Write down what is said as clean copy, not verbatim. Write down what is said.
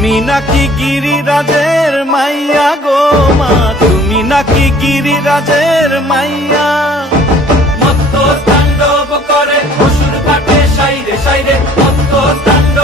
তুমি নাকি গিরিরাজের মাইয়া গো মা, তুমি নাকি গিরিরাজের মাইয়া। মত্ত তাণ্ডব করে অসুর ঘাটে সাইরে সাইরে, মত্ত তাণ্ডব